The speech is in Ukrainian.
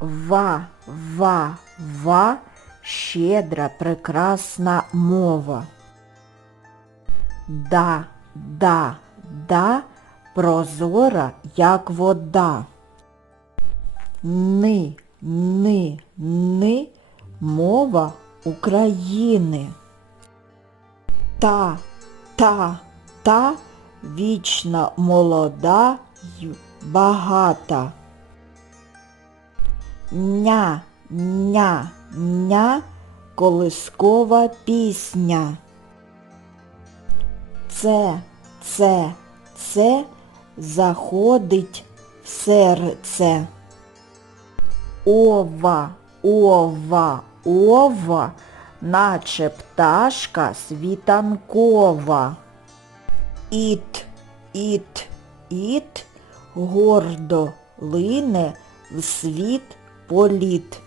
Ва, ва, ва, щедра, прекрасна мова. Да, да, да, прозора, як вода. Ни, ни, ни, мова України. Та, та, та, вічна молода й багата. Ня, ня, ня, колискова пісня. Це, це, це заходить в серце. Ова, ова, ова, наче пташка світанкова. Іт, іт, іт, гордо лине в світ політ.